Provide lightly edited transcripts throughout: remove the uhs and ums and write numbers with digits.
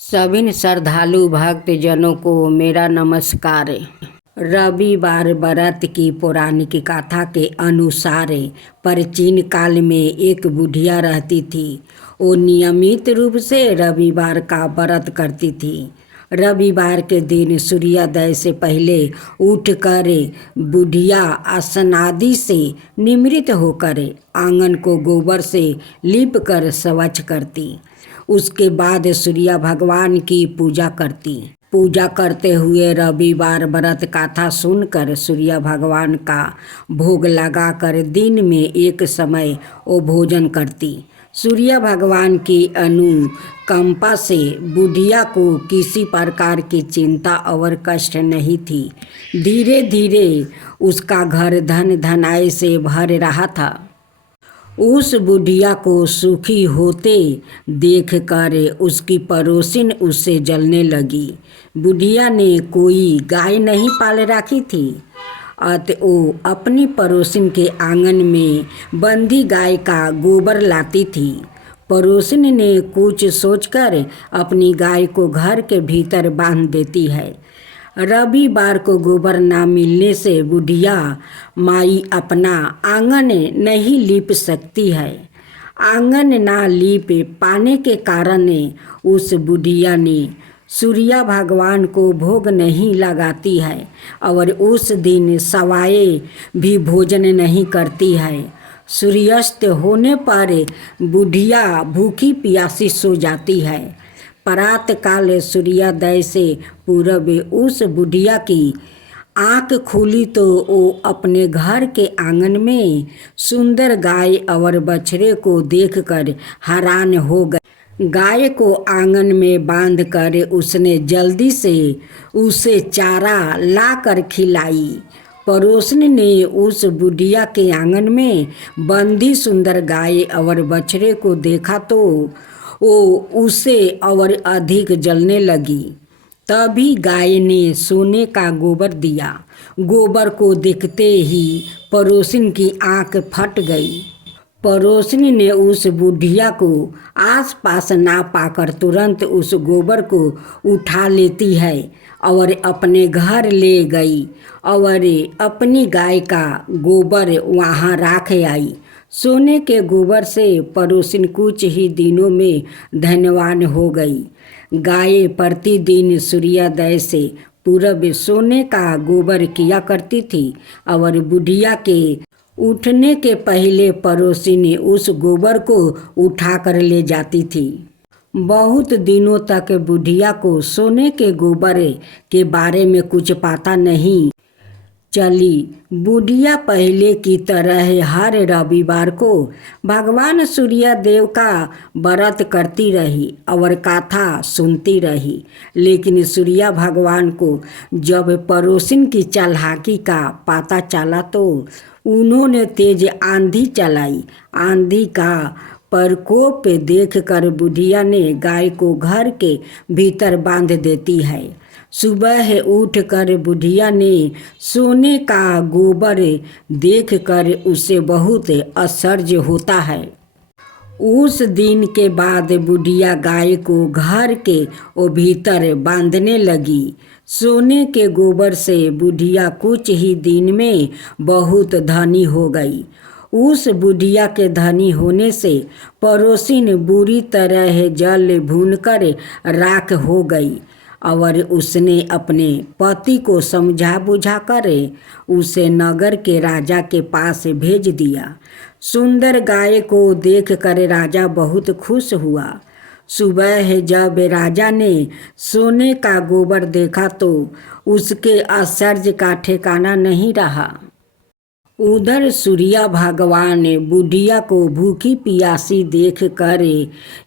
सभी श्रद्धालु भक्तजनों को मेरा नमस्कार। रविवार व्रत की पौराणिक कथा के अनुसार प्राचीन काल में एक बुढ़िया रहती थी। वो नियमित रूप से रविवार का व्रत करती थी। रविवार के दिन सूर्योदय से पहले उठकर बुढ़िया स्नादि से निवृत्त होकर आंगन को गोबर से लीप कर स्वच्छ करती। उसके बाद सूर्य भगवान की पूजा करती। पूजा करते हुए रविवार व्रत कथा सुनकर सूर्य भगवान का भोग लगाकर दिन में एक समय वो भोजन करती। सूर्य भगवान की अनुकंपा से बुढ़िया को किसी प्रकार की चिंता और कष्ट नहीं थी। धीरे धीरे उसका घर धन धनाई से भर रहा था। उस बुढ़िया को सुखी होते देखकर उसकी पड़ोसिन उससे जलने लगी। बुढ़िया ने कोई गाय नहीं पाल रखी थी, अतः वो अपनी पड़ोसिन के आंगन में बंधी गाय का गोबर लाती थी। पड़ोसिन ने कुछ सोचकर अपनी गाय को घर के भीतर बांध देती है। रविवार को गोबर ना मिलने से बुढ़िया माई अपना आंगन नहीं लीप सकती है। आंगन ना लीप पाने के कारण उस बुढ़िया ने सूर्य भगवान को भोग नहीं लगाती है और उस दिन सवाए भी भोजन नहीं करती है। सूर्यास्त होने पर बुढ़िया भूखी प्यासी सो जाती है। प्रातः काल सूर्योदय से पूर्व उस बुढ़िया की आँख खुली तो वो अपने घर के आंगन में सुंदर गाय और बछड़े को देखकर हैरान हो गई। गाय को आंगन में बांधकर उसने जल्दी से उसे चारा लाकर खिलाई। पड़ोसन ने उस बुढ़िया के आंगन में बंधी सुंदर गाय और बछड़े को देखा तो वो उसे और अधिक जलने लगी। तभी गाय ने सोने का गोबर दिया। गोबर को देखते ही पड़ोसिन की आंख फट गई। पड़ोसिन ने उस बुढ़िया को आसपास ना पाकर तुरंत उस गोबर को उठा लेती है और अपने घर ले गई और अपनी गाय का गोबर वहाँ रख आई। सोने के गोबर से पड़ोसिन कुछ ही दिनों में धनवान हो गई। गाय प्रतिदिन सूर्योदय से पूर्व सोने का गोबर किया करती थी और बुढ़िया के उठने के पहले पड़ोसिन उस गोबर को उठाकर ले जाती थी। बहुत दिनों तक बुढ़िया को सोने के गोबर के बारे में कुछ पता नहीं चली। बुढ़िया पहले की तरह हर रविवार को भगवान सूर्यदेव का व्रत करती रही और कथा सुनती रही। लेकिन सूर्य भगवान को जब पड़ोसिन की चालाकी का पता चला तो उन्होंने तेज आंधी चलाई। आंधी का प्रकोप देखकर बुढ़िया ने गाय को घर के भीतर बांध देती है। सुबह उठकर बुढ़िया ने सोने का गोबर देखकर उसे बहुत आश्चर्य होता है। उस दिन के बाद बुढ़िया गाय को घर के भीतर बांधने लगी। सोने के गोबर से बुढ़िया कुछ ही दिन में बहुत धनी हो गई। उस बुढ़िया के धनी होने से पड़ोसिन बुरी तरह जल भूनकर राख हो गई और उसने अपने पति को समझा बुझा कर उसे नगर के राजा के पास भेज दिया। सुंदर गाय को देखकर राजा बहुत खुश हुआ। सुबह जब राजा ने सोने का गोबर देखा तो उसके आश्चर्य का ठिकाना नहीं रहा। उधर सूर्य भगवान बुढ़िया को भूखी प्यासी देख कर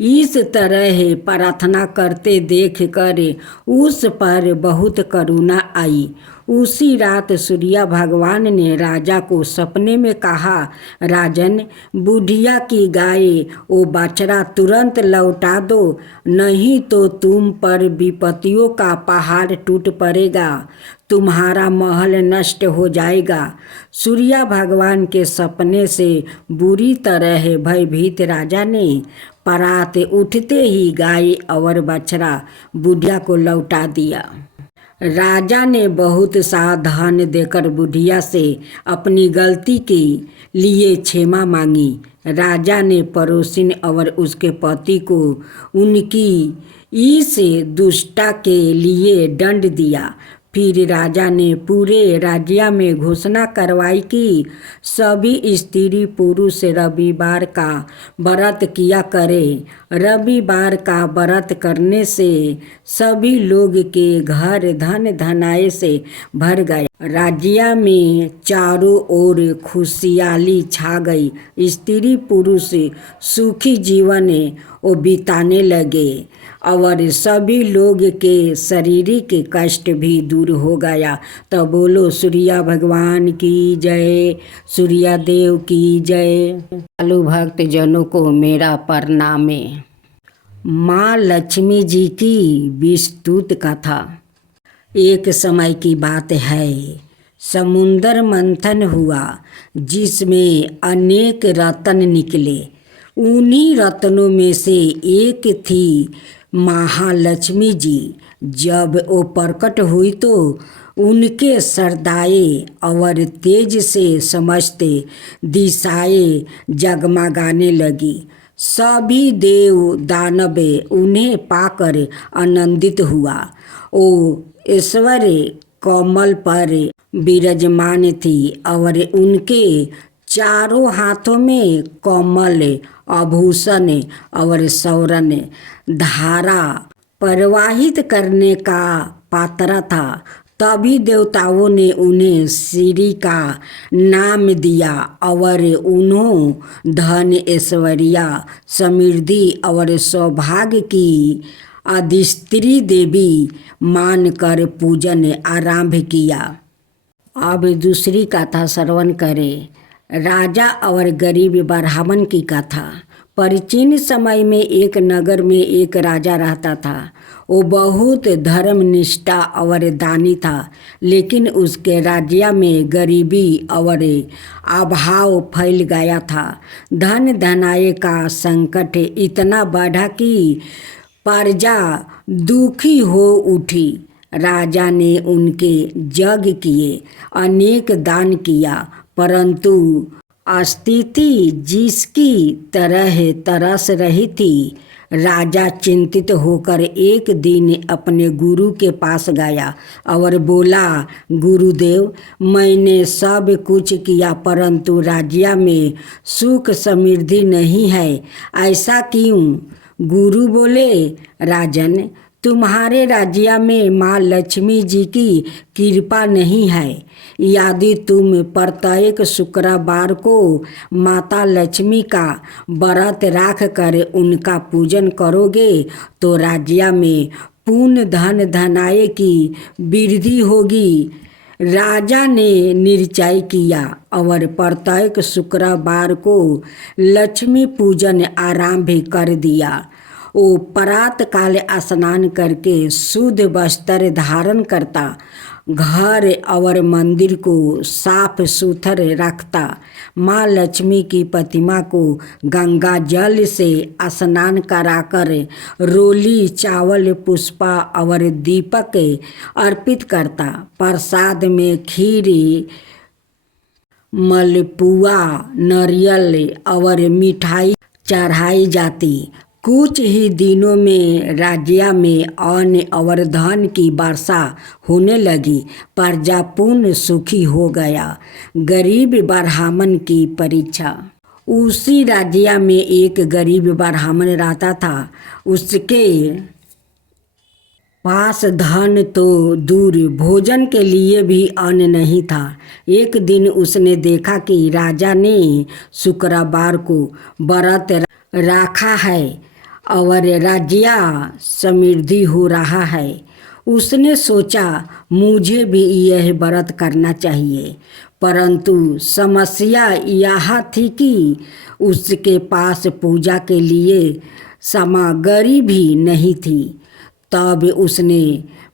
इस तरह प्रार्थना करते देख कर उस पर बहुत करुणा आई। उसी रात सूर्य भगवान ने राजा को सपने में कहा, राजन, बुढ़िया की गाय वो बछड़ा तुरंत लौटा दो, नहीं तो तुम पर विपत्तियों का पहाड़ टूट पड़ेगा, तुम्हारा महल नष्ट हो जाएगा। सूर्य भगवान के सपने से बुरी तरह भयभीत राजा ने परात उठते ही गाय और बछड़ा बुढ़िया को लौटा दिया। राजा ने बहुत सा धन देकर बुढ़िया से अपनी गलती के लिए क्षमा मांगी। राजा ने पड़ोसिन और उसके पति को उनकी इस दुष्टता के लिए दंड दिया। फिर राजा ने पूरे राज्य में घोषणा करवाई कि सभी स्त्री पुरुष रविवार का व्रत किया करें। रविवार का व्रत करने से सभी लोग के घर धन धनाए से भर गए। राज्य में चारों ओर खुशहाली छा गई। स्त्री पुरुष सुखी जीवन बिताने लगे और सभी लोग के शारीरिक कष्ट भी दूर हो गया। तो बोलो सूर्य भगवान की जय, सूर्य देव की जय। चालू भक्त जनों को मेरा प्रणाम। माँ लक्ष्मी जी की विस्तृत कथा। एक समय की बात है, समुद्र मंथन हुआ जिसमें अनेक रत्न निकले। उन्हीं रत्नों में से एक थी महालक्ष्मी जी। जब वो प्रकट हुई तो उनके सरदाए और तेज से समस्त दिशाएं जगमगाने लगी। सभी देव दानव उन्हें पाकर आनंदित हुआ। वो ऐश्वर्य कमल पर विराजमान थी और उनके चारों हाथों में कमल आभूषण और स्वर्ण धारा प्रवाहित करने का पात्र था। तभी देवताओं ने उन्हें श्री का नाम दिया और उन्होंने धन ऐश्वर्य समृद्धि और सौभाग्य की अधिस्त्री देवी मानकर पूजन आरंभ किया। अब दूसरी कथा श्रवण करें। राजा और गरीब ब्राह्मण की कथा। प्राचीन समय में एक नगर में एक राजा रहता था। वो बहुत धर्मनिष्ठा और दानी था, लेकिन उसके राज्य में गरीबी और अभाव फैल गया था। धन धनाय का संकट इतना बढ़ा कि प्रजा दुखी हो उठी। राजा ने उनके यज्ञ किए, अनेक दान किया, परंतु स्थिति जिसकी तरह तरस रही थी। राजा चिंतित होकर एक दिन अपने गुरु के पास गया और बोला, गुरुदेव, मैंने सब कुछ किया परंतु राज्य में सुख समृद्धि नहीं है, ऐसा क्यों? गुरु बोले, राजन, तुम्हारे राज्य में माँ लक्ष्मी जी की कृपा नहीं है। यदि तुम प्रत्येक शुक्रवार को माता लक्ष्मी का व्रत रख कर उनका पूजन करोगे तो राज्य में पूर्ण धन धनाय की वृद्धि होगी। राजा ने निश्चय किया और प्रत्येक शुक्रवार को लक्ष्मी पूजन आरंभ कर दिया। वो प्रातः काल स्नान करके शुद्ध वस्त्र धारण करता, घर और मंदिर को साफ सुथरा रखता, माँ लक्ष्मी की प्रतिमा को गंगा जल से स्नान कराकर रोली, चावल, पुष्पा और दीपक अर्पित करता। प्रसाद में खीर, मलपुआ, नारियल और मिठाई चढ़ाई जाती। कुछ ही दिनों में राज्य में अन्न और धन की वर्षा होने लगी। प्रजा पूर्ण सुखी हो गया। गरीब ब्राह्मण की परीक्षा। उसी राज्य में एक गरीब ब्राह्मण रहता था। उसके पास धन तो दूर, भोजन के लिए भी अन्न नहीं था। एक दिन उसने देखा कि राजा ने शुक्रवार को व्रत रखा है और राज्य समृद्धि हो रहा है। उसने सोचा, मुझे भी यह व्रत करना चाहिए, परंतु समस्या यह थी कि उसके पास पूजा के लिए सामग्री भी नहीं थी। तब उसने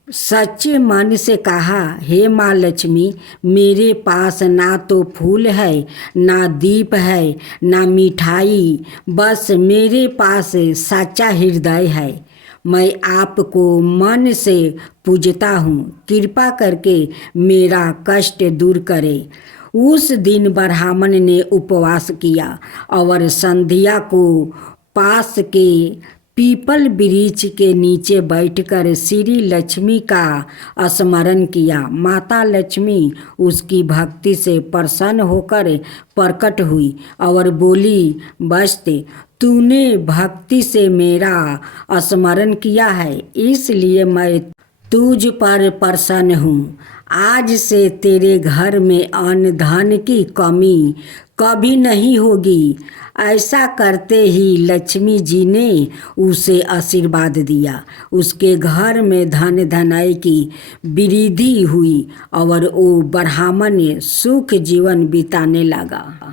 सच्चे मन से कहा, हे माँ लक्ष्मी, मेरे पास ना तो फूल है, ना दीप है, ना मिठाई, बस मेरे पास सच्चा हृदय है। मैं आपको मन से पूजता हूँ, कृपा करके मेरा कष्ट दूर करें। उस दिन ब्राह्मण ने उपवास किया और संध्या को पास के पीपल वृक्ष के नीचे बैठकर श्री लक्ष्मी का स्मरण किया। माता लक्ष्मी उसकी भक्ति से प्रसन्न होकर प्रकट हुई और बोली, बस्ते तूने भक्ति से मेरा स्मरण किया है, इसलिए मैं तुझ पर प्रसन्न हूँ। आज से तेरे घर में अन्न धन की कमी कभी नहीं होगी। ऐसा करते ही लक्ष्मी जी ने उसे आशीर्वाद दिया। उसके घर में धन धनाई की वृद्धि हुई और वो ब्राह्मण सुख जीवन बिताने लगा।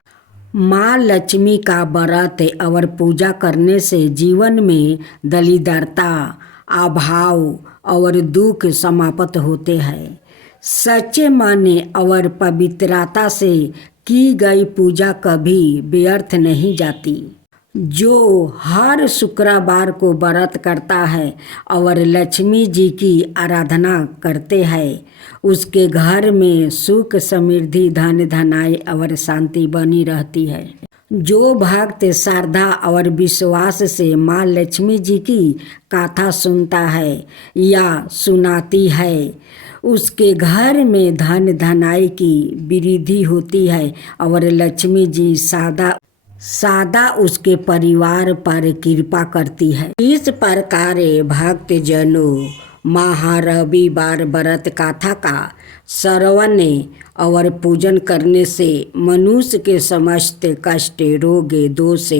माँ लक्ष्मी का व्रत और पूजा करने से जीवन में दरिद्रता, अभाव और दुख समाप्त होते हैं। सच्चे मन और पवित्रता से की गई पूजा कभी व्यर्थ नहीं जाती। जो हर शुक्रवार को व्रत करता है और लक्ष्मी जी की आराधना करते हैं, उसके घर में सुख समृद्धि धन धनाई और शांति बनी रहती है। जो भक्त श्रद्धा और विश्वास से माँ लक्ष्मी जी की कथा सुनता है या सुनाती है, उसके घर में धन धनाई की वृद्धि होती है और लक्ष्मी जी सादा उसके परिवार पर कृपा करती है। इस प्रकार भक्त जनों महारविवार व्रत कथा का श्रवण और पूजन करने से मनुष्य के समस्त कष्ट, रोग, दोष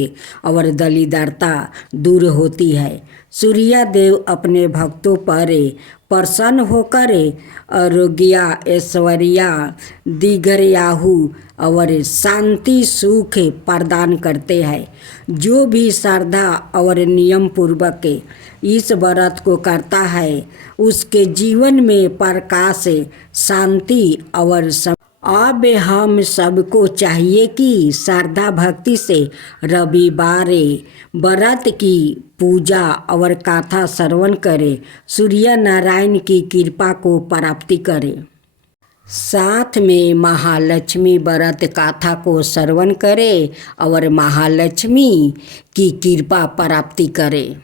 और दरिद्रता दूर होती है। सूर्य देव अपने भक्तों पर प्रसन्न होकर आरोग्य, ऐश्वर्य, दीर्घायु और शांति सुख प्रदान करते हैं। जो भी श्रद्धा और नियम पूर्वक इस व्रत को करता है, उसके जीवन में प्रकाश, शांति और अब हम सबको चाहिए कि श्रद्धा भक्ति से रविवार व्रत की पूजा और कथा श्रवण करें, सूर्य नारायण की कृपा को प्राप्ति करें। साथ में महालक्ष्मी व्रत कथा को श्रवण करें और महालक्ष्मी की कृपा प्राप्ति करें।